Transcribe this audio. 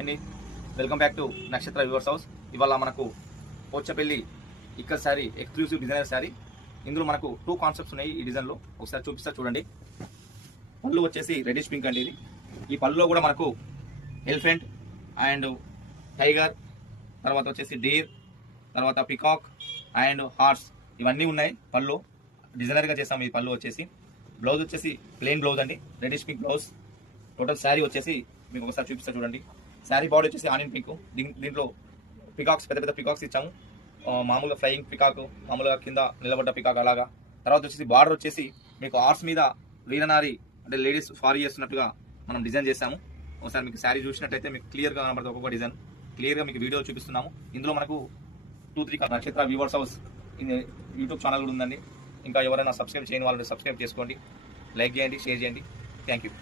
అండి welcome back to నక్షత్ర viewers house. ఇవాళ మనకు పోచపల్లి ఇక్కడ శారీ ఎక్స్క్లూసివ్ డిజైనర్ శారీ. ఇందులో మనకు 2 కాన్సెప్ట్స్ ఉన్నాయి ఈ డిజైన్లో. ఒకసారి చూపిస్తా చూడండి. పళ్ళు వచ్చేసి రెడిష్ పింక్ అండి. ఇది ఈ పళ్ళులో కూడా మనకు ఎలిఫెంట్ అండ్ టైగర్, తర్వాత వచ్చేసి డీర్, తర్వాత పికాక్ అండ్ హార్స్ ఇవన్నీ ఉన్నాయి. పళ్ళు డిజైనర్గా చేస్తాము. ఈ పళ్ళు వచ్చేసి బ్లౌజ్ వచ్చేసి ప్లెయిన్ బ్లౌజ్ అండి, reddish pink blouse. Total sari వచ్చేసి మీకు ఒకసారి చూపిస్తా చూడండి. శారీ బాడీ వచ్చేసి ఆనియన్ పింక్, దీంట్లో పికాక్స్ పెద్ద పెద్ద పికాక్స్ ఇచ్చాము. మామూలుగా ఫ్లయింగ్ పికాక్, మామూలుగా కింద నిలబడ్డ పికాక్ అలాగా. తర్వాత వచ్చేసి బార్డర్ వచ్చేసి మీకు ఆర్ట్స్ మీద వీరనారి అంటే లేడీస్ ఫారీ చేస్తున్నట్టుగా మనం డిజైన్ చేసాము. ఒకసారి మీకు శారీ చూసినట్టయితే మీకు క్లియర్గా కనబడుతుంది. ఒక్కొక్క డిజైన్ క్లియర్గా మీకు వీడియో చూపిస్తున్నాము. ఇందులో మనకు 2-3 నక్షత్ర వ్యూవర్స్ హౌస్ యూట్యూబ్ ఛానల్ కూడా ఉందండి. ఇంకా ఎవరైనా సబ్స్క్రైబ్ చేయని వాళ్ళని సబ్స్క్రైబ్ చేసుకోండి, లైక్ చేయండి, షేర్ చేయండి. Thank you.